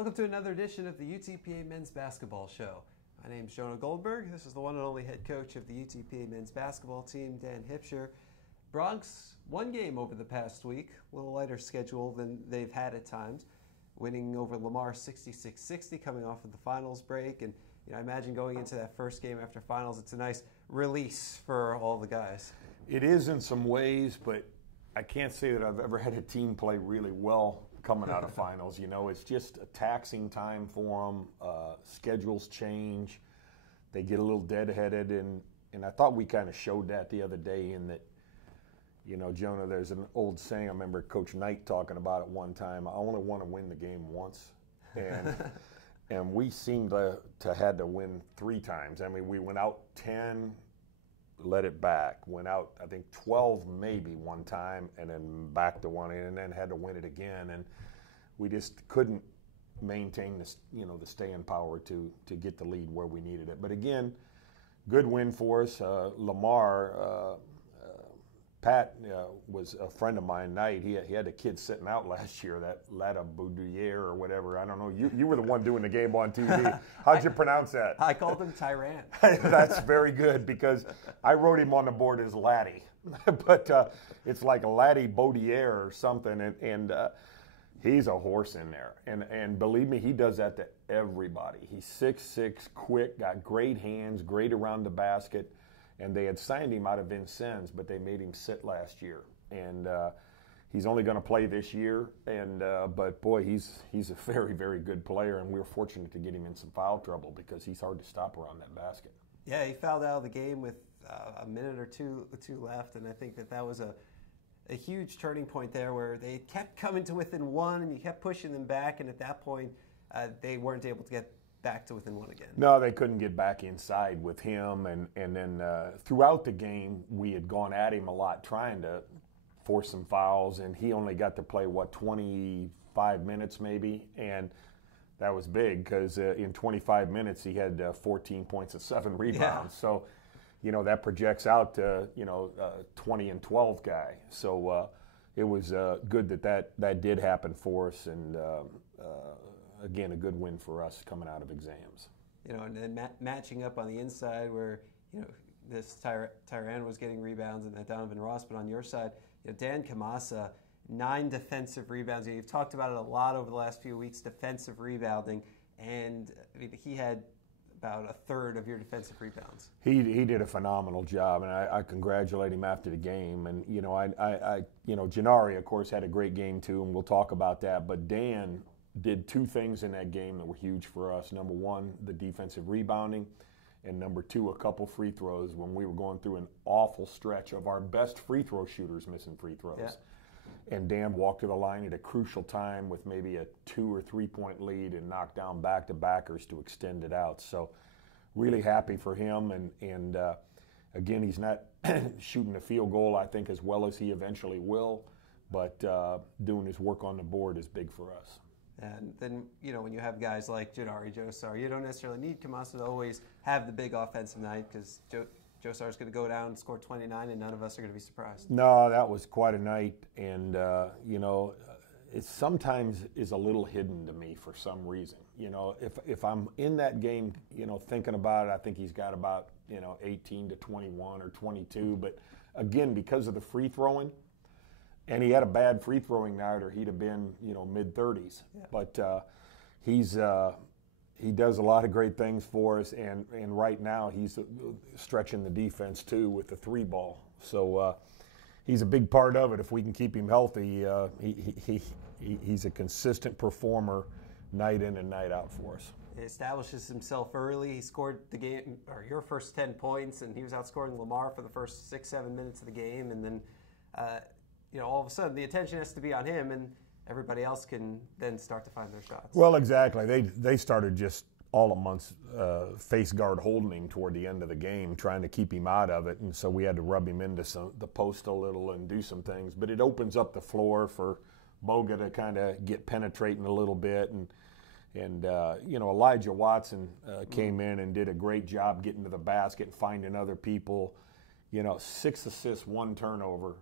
Welcome to another edition of the UTPA Men's Basketball Show. My name is Jonah Goldberg. This is the one and only head coach of the UTPA Men's Basketball team, Dan Hipsher. Bronx won game over the past week, a little lighter schedule than they've had at times, winning over Lamar 66-60 coming off of the finals break. And I imagine going into that first game after finals, it's a nice release for all the guys. It is in some ways, but I can't say that I've ever had a team play really well coming out of finals. It's just a taxing time for them. Schedules change. They get a little deadheaded, and I thought we kind of showed that the other day in that, Jonah, there's an old saying, I remember Coach Knight talking about it one time, I only want to win the game once. And we seemed to had to win 3 times. I mean, we went out 10, let it back, went out, I think, 12 maybe one time, and then back to 1, and then had to win it again. And we just couldn't maintain this, the staying power to get the lead where we needed it. But again, good win for us. Lamar, Pat was a friend of mine. Knight, he had a kid sitting out last year, that Lada Boudier or whatever. I don't know. You were the one doing the game on TV. How'd you pronounce that? I called him Tyran. That's very good because I wrote him on the board as Laddie. But it's like Laddie Boudier or something. And he's a horse in there. And believe me, he does that to everybody. He's 6'6", quick, got great hands, great around the basket. And they had signed him out of Vincennes, but they made him sit last year. And he's only going to play this year. And but boy, he's a very, very good player. And we were fortunate to get him in some foul trouble because he's hard to stop around that basket. Yeah, he fouled out of the game with a minute or two left, and I think that was a huge turning point there where they kept coming to within 1, and you kept pushing them back. And at that point, they weren't able to get back to within 1 again. No, they couldn't get back inside with him. And then throughout the game, we had gone at him a lot trying to force some fouls, and he only got to play, 25 minutes maybe? And that was big because in 25 minutes, he had 14 points and 7 rebounds. Yeah. So, that projects out to, 20 and 12 guy. So it was good that did happen for us, and again, a good win for us coming out of exams. And then matching up on the inside where, this Tyran was getting rebounds and that Donovan Ross, but on your side, Dan Kamasa, 9 defensive rebounds. You've talked about it a lot over the last few weeks, defensive rebounding, and he had about 1/3 of your defensive rebounds. He did a phenomenal job, and I congratulate him after the game. And Gennari, of course, had a great game too, and we'll talk about that. But Dan did 2 things in that game that were huge for us. Number 1, the defensive rebounding, and number 2, a couple free throws when we were going through an awful stretch of our best free throw shooters missing free throws. Yeah. And Dan walked to the line at a crucial time with maybe a 2 or 3 point lead and knocked down back-to-backers to extend it out. So really happy for him. And again, he's not shooting a field goal, I think, as well as he eventually will, but doing his work on the board is big for us. And then, when you have guys like Gennari Josar, you don't necessarily need Kamasa to always have the big offensive night because Josar's going to go down and score 29, and none of us are going to be surprised. No, that was quite a night. And, it sometimes is a little hidden to me for some reason. If I'm in that game, thinking about it, I think he's got about, 18 to 21 or 22. But, again, because of the free throwing, and he had a bad free throwing night, or he'd have been, mid-30s. Yeah. But he does a lot of great things for us, and right now he's stretching the defense too with the 3 ball. So he's a big part of it. If we can keep him healthy, he's a consistent performer night in and night out for us. He establishes himself early. He scored the game, or your first 10 points, and he was outscoring Lamar for the first 6-7 minutes of the game, and then all of a sudden the attention has to be on him, and everybody else can then start to find their shots. Well, exactly. They started just all amongst face guard holding him toward the end of the game, trying to keep him out of it, and so we had to rub him into the post a little and do some things. But it opens up the floor for Boga to kind of get penetrating a little bit, and Elijah Watson came in and did a great job getting to the basket and finding other people. 6 assists, 1 turnover.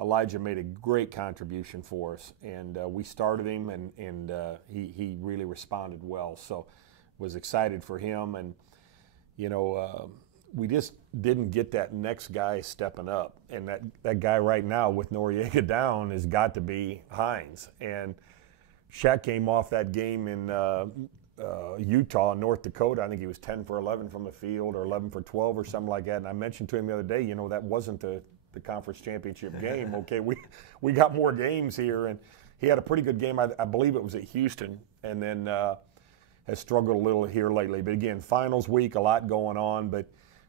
Elijah made a great contribution for us, and we started him, and he really responded well. So was excited for him, and we just didn't get that next guy stepping up, and that guy right now with Noriega down has got to be Hines. And Shaq came off that game in Utah, North Dakota. I think he was 10 for 11 from the field, or 11 for 12 or something like that. And I mentioned to him the other day, that wasn't the conference championship game. Okay, we got more games here, and he had a pretty good game. I believe it was at Houston, and then has struggled a little here lately. But again, finals week, a lot going on. But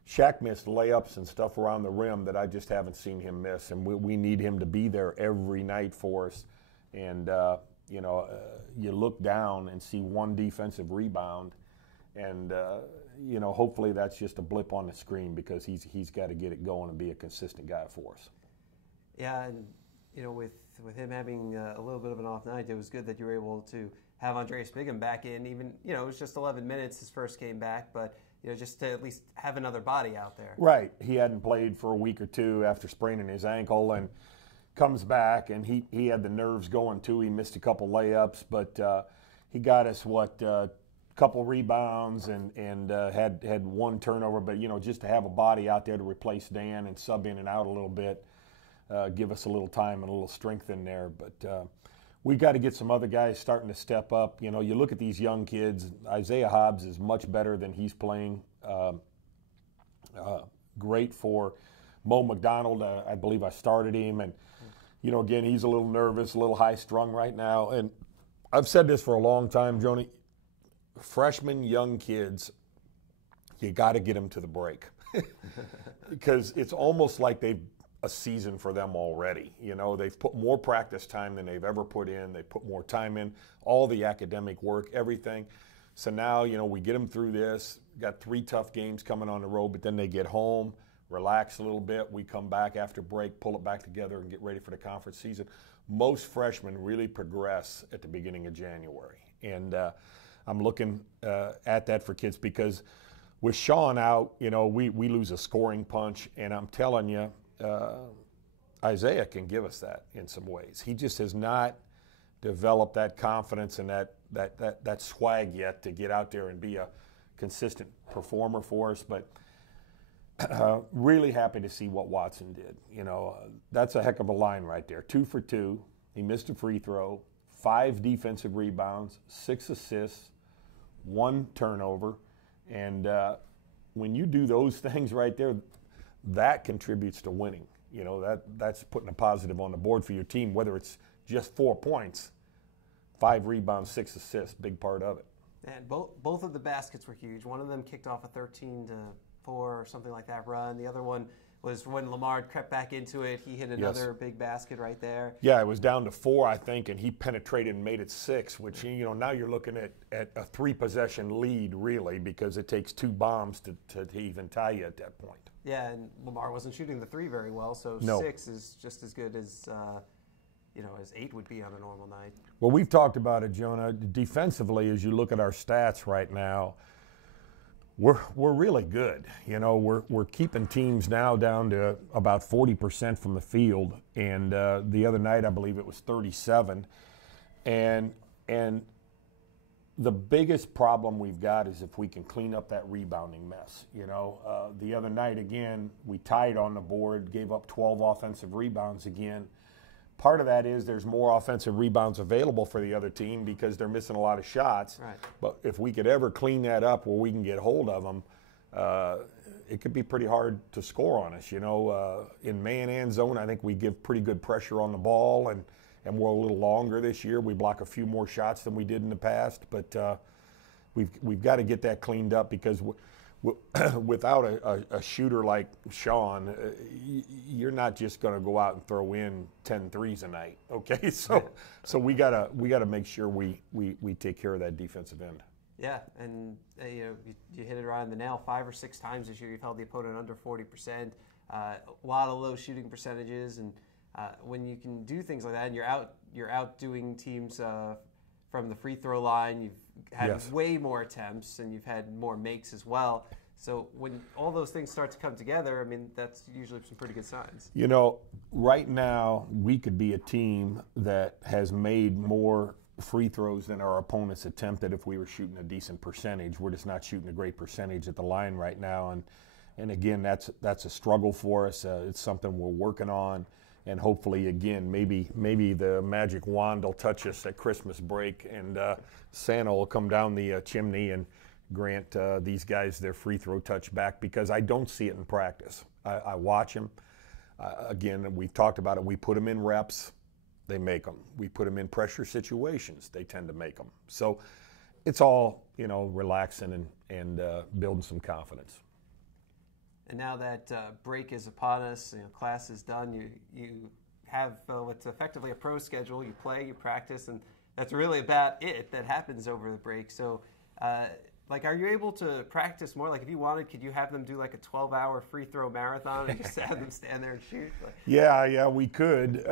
Shaq missed layups and stuff around the rim that I just haven't seen him miss, and we need him to be there every night for us. And you look down and see one defensive rebound, and hopefully that's just a blip on the screen, because he's got to get it going and be a consistent guy for us. Yeah, and with him having a little bit of an off night, it was good that you were able to have Andreas Bigham back in. Even it was just 11 minutes his first game back, but just to at least have another body out there. Right, he hadn't played for a week or two after spraining his ankle, and comes back, and he had the nerves going too. He missed a couple layups, but he got us couple rebounds and had one turnover. But just to have a body out there to replace Dan and sub in and out a little bit, give us a little time and a little strength in there. But we got to get some other guys starting to step up. You look at these young kids. Isaiah Hobbs is much better than he's playing. Great for Mo McDonald. I believe I started him, and again, he's a little nervous, a little high-strung right now. And I've said this for a long time, Jonah. Freshmen, young kids, you got to get them to the break, because it's almost like they've a season for them already. They've put more practice time than they've ever put in. They put more time in, all the academic work, everything. So now, we get them through this. Got 3 tough games coming on the road, but then they get home, relax a little bit. We come back after break, pull it back together, and get ready for the conference season. Most freshmen really progress at the beginning of January. And I'm looking at that for kids, because with Sean out, we lose a scoring punch, and I'm telling you, Isaiah can give us that in some ways. He just has not developed that confidence and that swag yet to get out there and be a consistent performer for us. But really happy to see what Watson did. That's a heck of a line right there. 2 for 2. He missed a free throw, 5 defensive rebounds, 6 assists, 1 turnover. And when you do those things right there, that contributes to winning. That's putting a positive on the board for your team, whether it's just 4 points, 5 rebounds, 6 assists, big part of it. And both of the baskets were huge. One of them kicked off a 13-4 or something like that run. The other one was when Lamar crept back into it. He hit another big basket right there. Yeah, it was down to 4, I think, and he penetrated and made it 6, which, now you're looking at a 3-possession lead, really, because it takes 2 bombs to even tie you at that point. Yeah, and Lamar wasn't shooting the 3 very well, so no. 6 is just as good as as 8 would be on a normal night. Well, we've talked about it, Jonah. Defensively, as you look at our stats right now, we're really good. We're keeping teams now down to about 40% from the field, and the other night I believe it was 37. And the biggest problem we've got is if we can clean up that rebounding mess. The other night again we tied on the board, gave up 12 offensive rebounds again. Part of that is there's more offensive rebounds available for the other team because they're missing a lot of shots. Right. But if we could ever clean that up where we can get hold of them, it could be pretty hard to score on us. In man and zone, I think we give pretty good pressure on the ball, and we're a little longer this year. We block a few more shots than we did in the past, but we've got to get that cleaned up, because without a shooter like Sean, you're not just going to go out and throw in 10 threes a night, okay? So we gotta make sure we take care of that defensive end. Yeah, and you hit it right on the nail. 5 or 6 times this year you've held the opponent under 40%. A lot of low shooting percentages, and when you can do things like that, and you're outdoing teams from the free throw line. You've had way more attempts, and you've had more makes as well. So when all those things start to come together, I mean, that's usually some pretty good signs. You know, right now we could be a team that has made more free throws than our opponents attempted if we were shooting a decent percentage. We're just not shooting a great percentage at the line right now, and again, that's a struggle for us. It's something we're working on, and hopefully, again, maybe the magic wand will touch us at Christmas break, and Santa will come down the chimney and grant these guys their free throw touch back, because I don't see it in practice. I watch them. Again, we've talked about it. We put them in reps, they make them. We put them in pressure situations, they tend to make them. So it's all, you know, relaxing and building some confidence. And now that break is upon us, you know, class is done, you have what's effectively a pro schedule. You play, you practice, and that's really about it that happens over the break. So, like, are you able to practice more? Like, if you wanted, could you have them do like a 12-hour free throw marathon and just have them stand there and shoot? Like, yeah, we could.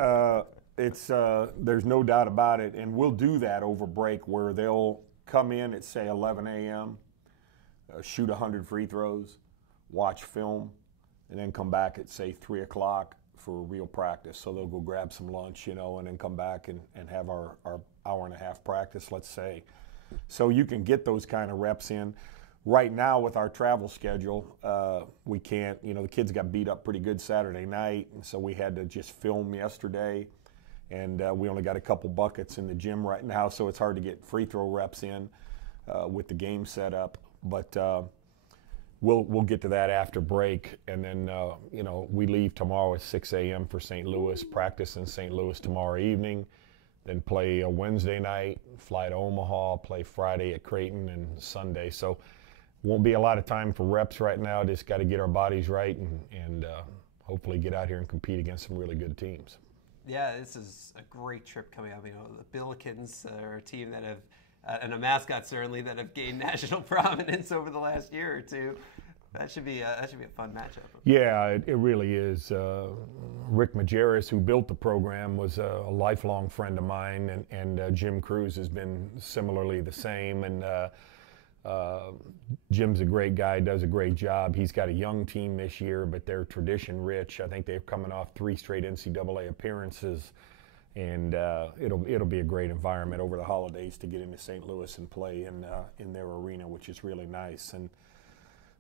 There's no doubt about it, and we'll do that over break, where they'll come in at, say, 11 a.m., shoot 100 free throws, watch film, and then come back at, say, 3 o'clock for real practice. So they'll go grab some lunch, you know, and then come back and have our hour and a half practice, let's say. So you can get those kind of reps in. Right now with our travel schedule, we can't, you know, the kids got beat up pretty good Saturday night, and so we had to just film yesterday, and we only got a couple buckets in the gym right now, so it's hard to get free throw reps in with the game set up. But we'll get to that after break, and then you know, we leave tomorrow at 6 a.m. for St. Louis, practice in St. Louis tomorrow evening, then play a Wednesday night, fly to Omaha, play Friday at Creighton, and Sunday. So won't be a lot of time for reps right now. Just got to get our bodies right and hopefully get out here and compete against some really good teams. Yeah, this is a great trip coming up. You know, the Billikens are a team that have and a mascot certainly that have gained national prominence over the last year or two. That should be a fun matchup. Yeah, it really is. Rick Majerus, who built the program, was a lifelong friend of mine, and Jim Cruz has been similarly the same. And Jim's a great guy, does a great job. He's got a young team this year, but they're tradition rich. I think they're coming off 3 straight NCAA appearances. And it'll be a great environment over the holidays to get into St. Louis and play in their arena, which is really nice. And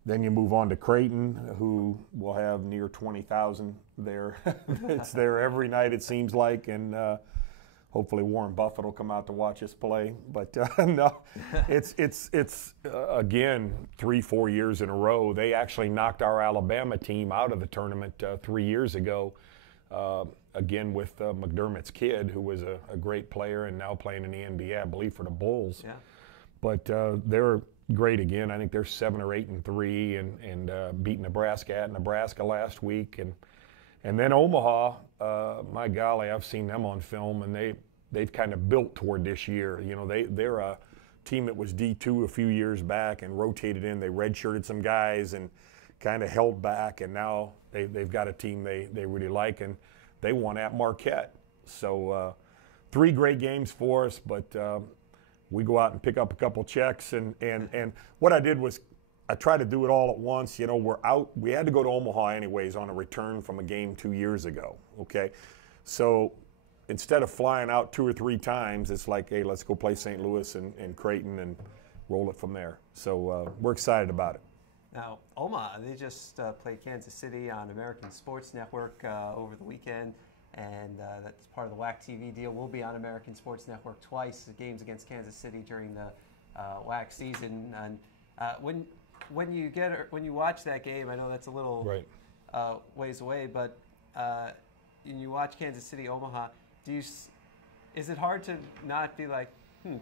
then you move on to Creighton, who will have near 20,000 there. It's there every night, it seems like, and hopefully Warren Buffett will come out to watch us play. But no, it's again 3-4 years in a row. They actually knocked our Alabama team out of the tournament 3 years ago. Again with McDermott's kid, who was a great player and now playing in the NBA, I believe, for the Bulls. Yeah. But they're great again. I think they're 7 or 8-3 and beat Nebraska at Nebraska last week. And then Omaha, my golly, I've seen them on film, and they've kind of built toward this year. You know, they're a team that was D2 a few years back and rotated in. They redshirted some guys and kind of held back, and now they've got a team they really like, and they won at Marquette. So 3 great games for us, but we go out and pick up a couple checks, and what I did was I tried to do it all at once. You know, we had to go to Omaha anyways on a return from a game 2 years ago, okay? So instead of flying out 2 or 3 times, it's like, hey, let's go play St. Louis and Creighton and roll it from there. So we're excited about it. Now, Omaha, they just played Kansas City on American Sports Network over the weekend, and that's part of the WAC TV deal. We'll be on American Sports Network twice, the games against Kansas City during the WAC season. And when you watch that game, I know that's a little right. Ways away, but when you watch Kansas City, Omaha, is it hard to not be like,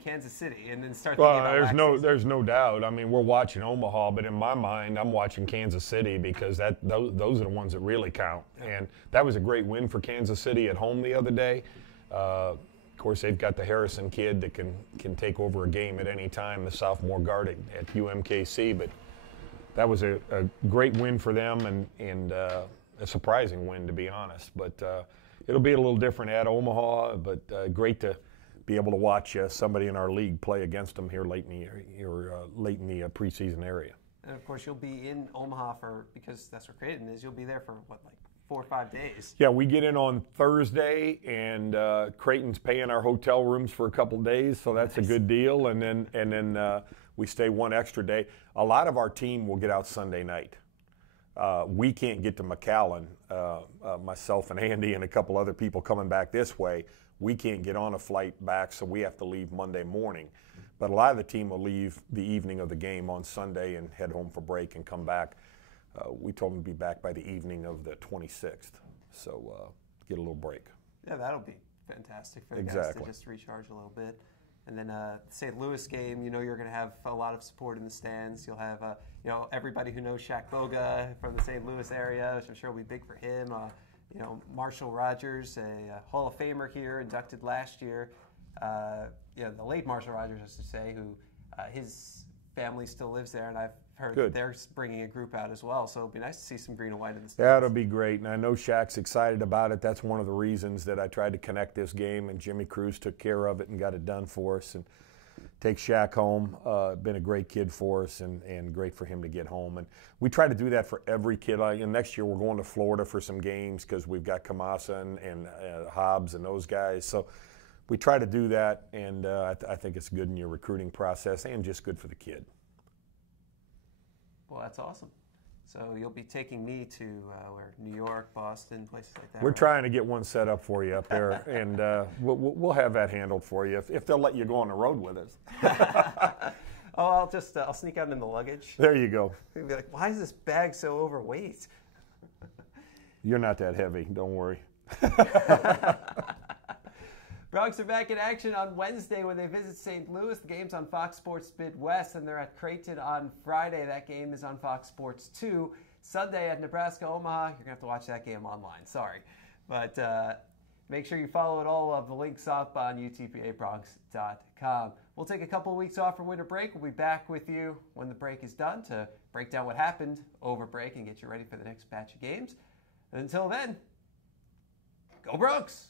Kansas City, and then start thinking about there's no doubt. I mean, we're watching Omaha, but in my mind, I'm watching Kansas City because those are the ones that really count. Yeah. And that was a great win for Kansas City at home the other day. Of course, they've got the Harrison kid that can take over a game at any time, the sophomore guard at UMKC. But that was a great win for them and a surprising win, to be honest. But it'll be a little different at Omaha, but great to be able to watch somebody in our league play against them here late in the preseason area. And of course, you'll be in Omaha because that's where Creighton is. You'll be there for what, like 4 or 5 days? Yeah, we get in on Thursday, and Creighton's paying our hotel rooms for a couple days, so that's a good deal. And then we stay one extra day. A lot of our team will get out Sunday night. We can't get to McAllen. Myself and Andy and a couple other people coming back this way, we can't get on a flight back, so we have to leave Monday morning. But a lot of the team will leave the evening of the game on Sunday and head home for break and come back. We told them to be back by the evening of the 26th, so get a little break. Yeah, that'll be fantastic for the guys to just recharge a little bit. And then the St. Louis game, you're going to have a lot of support in the stands. You'll have, everybody who knows Shaq Boga from the St. Louis area, which I'm sure will be big for him. Marshall Rogers, a Hall of Famer here, inducted last year. The late Marshall Rogers, I should say, who his family still lives there, and I've heard that they're bringing a group out as well. So it'll be nice to see some green and white in the stands. That'll be great, and I know Shaq's excited about it. That's one of the reasons that I tried to connect this game, and Jimmy Cruz took care of it and got it done for us. And take Shaq home. Been a great kid for us, and great for him to get home. And we try to do that for every kid. And next year we're going to Florida for some games because we've got Kamasa and Hobbs and those guys. So we try to do that, and I think it's good in your recruiting process and just good for the kid. Well, that's awesome. So you'll be taking me to New York, Boston, places like that. We're trying to get one set up for you up there, and we'll have that handled for you if they'll let you go on the road with us. Oh, I'll sneak out in the luggage. There you go. You'll be like, why is this bag so overweight? You're not that heavy. Don't worry. Broncs are back in action on Wednesday when they visit St. Louis. The game's on Fox Sports Midwest, and they're at Creighton on Friday. That game is on Fox Sports 2. Sunday at Nebraska-Omaha. You're going to have to watch that game online. Sorry. But make sure you follow all of the links up on UTPABronx.com. We'll take a couple of weeks off for winter break. We'll be back with you when the break is done to break down what happened over break and get you ready for the next batch of games. And until then, go Broncs!